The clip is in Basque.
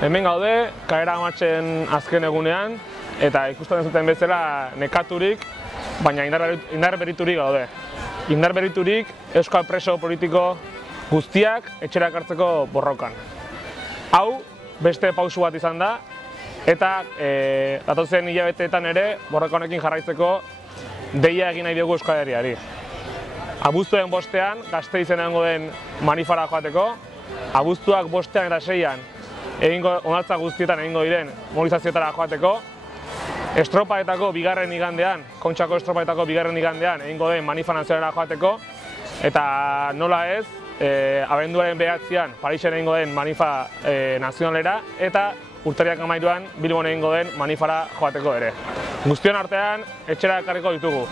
Hemen gaude, Kaera Amatsen azken egunean, eta ikusten zuten bezala nekaturik, baina indar berriturik gaude. Indar berriturik euskal preso politiko guztiak etxera ekartzeko borrokan. Hau, beste pausu bat izan da, eta datozen hilabeteetan ere borroka honekin jarraitzeko deia egin nahi dugu Euskal Herriari. Abuztuen 5ean Gasteizen egongo den manifara joateko, abuztuak 5ean eta 6ean onartza guztietan egingo diren mobilizazioetara joateko, estropaetako bigarren igandean, Kontxako estropaetako bigarren igandean egingo den manifa nazionalera joateko, eta nola ez, abenduaren 9ean Parisen egingo den manifa nazionalera, eta urtarrilak 13ean Bilbon egingo den manifara joateko ere. Guztion artean etxera ekarriko ditugu.